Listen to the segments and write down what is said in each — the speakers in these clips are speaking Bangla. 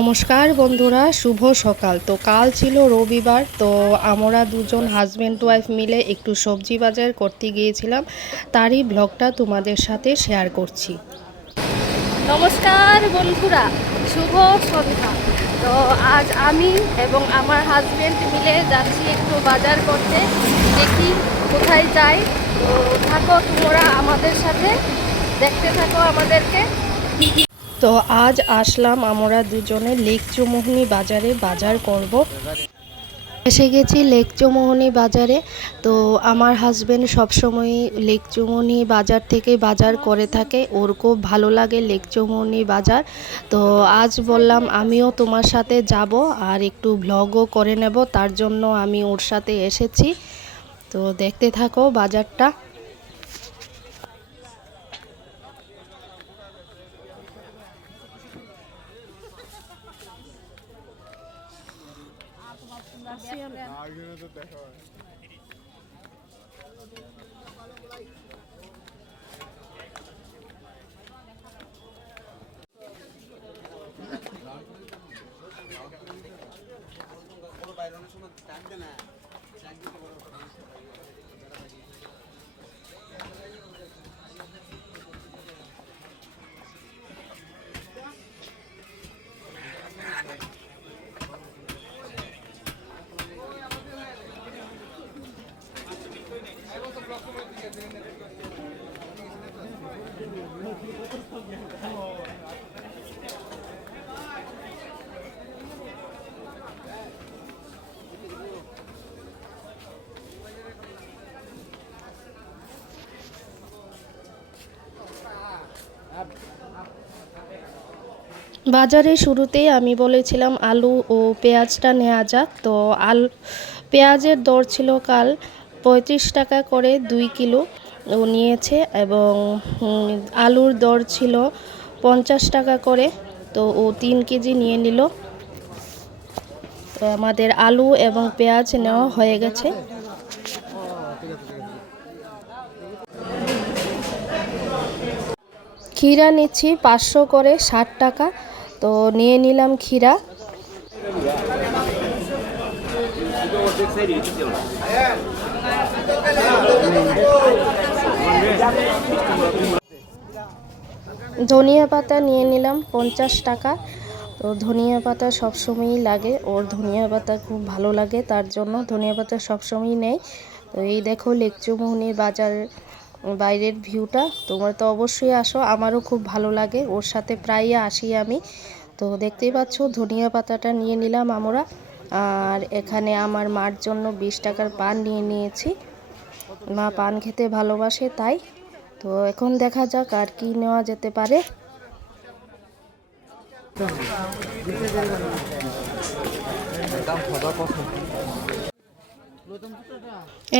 নমস্কার বন্ধুরা, শুভ সকাল। তো কাল ছিল রবিবার, তো আমরা দুজন হাজব্যান্ড ওয়াইফ মিলে একটু সবজি বাজার করতে গিয়েছিলাম, তারই ব্লগটা তোমাদের সাথে শেয়ার করছি। নমস্কার বন্ধুরা, শুভ সন্ধ্যা। তো আজ আমি এবং আমার হাজব্যান্ড মিলে যাচ্ছি একটু বাজার করতে। দেখি কোথায় যাই। তো থাকো তোমরা আমাদের সাথে, দেখতে থাকো আমাদেরকে। তো আজ আসলাম আমরা দুজনে লেক চৌমুহনী বাজারে বাজার করব। এসে গেছি লেক চৌমুহনী বাজারে। তো আমার হাজব্যান্ড সবসময় লেক চৌমুহনী বাজার থেকে বাজার করে থাকে, ওর খুব ভালো লাগে লেক চৌমুহনী বাজার। তো আজ বললাম আমিও তোমার সাথে যাব আর একটু ভ্লগও করে নেব, তার জন্য আমি ওর সাথে এসেছি। তো দেখতে থাকো বাজারটা। বাজারে শুরুতেই আমি বলেছিলাম আলু ও পেঁয়াজটা নেওয়া যাক। তো পেঁয়াজের দর ছিল কাল 35 টাকা করে 2 কিলো ও নিয়েছে, এবং আলুর দর ছিল 50 টাকা করে, তো ও 3 কেজি নিয়ে নিল। তো আমাদের আলু এবং পেঁয়াজ নেওয়া হয়ে গেছে। ক্ষীরা নিচ্ছি 500 করে 60 টাকা, তো নিয়ে নিলাম ক্ষীরা। ধনিয়া পাতা নিয়ে নিলাম 50 টাকা। তো ধনিয়া পাতা সবসময়ই লাগে, ওর ধনিয়া পাতা খুব ভালো লাগে, তার জন্য ধনিয়া পাতা সবসময়ই নেই। তো এই দেখো লেক চৌমুহনী বাজার বাইরের ভিউটা। তোমরা তো অবশ্যই আসো, আমারও খুব ভালো লাগে, ওর সাথে প্রায়ই আসি আমি। তো দেখতেই পাচ্ছ ধনিয়া পাতাটা নিয়ে নিলাম আমরা। আর এখানে আমার মার জন্য 20 টাকার পান নিয়ে নিয়েছি, মা পান খেতে ভালোবাসে তাই। তো এখন দেখা যাক আর কি নেওয়া যেতে পারে।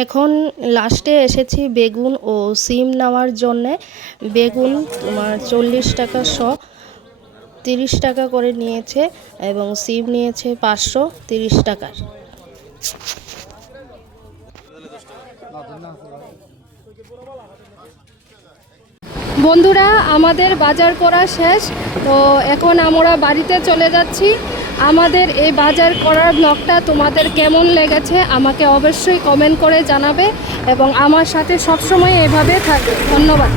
এখন লাস্টে এসেছি বেগুন ও সিম নেওয়ার জন্যে। বেগুন তোমার 40 টাকা শ, 30 টাকা করে নিয়েছে, এবং সিম নিয়েছে 530 টাকার। বন্ধুরা, আমাদের বাজার করা শেষ। তো এখন আমরা বাড়িতে চলে যাচ্ছি। আমাদের এই বাজার করার ব্লগটা তোমাদের কেমন লেগেছে আমাকে অবশ্যই কমেন্ট করে জানাবে, এবং আমার সাথে সবসময় এভাবে থাকবে। ধন্যবাদ।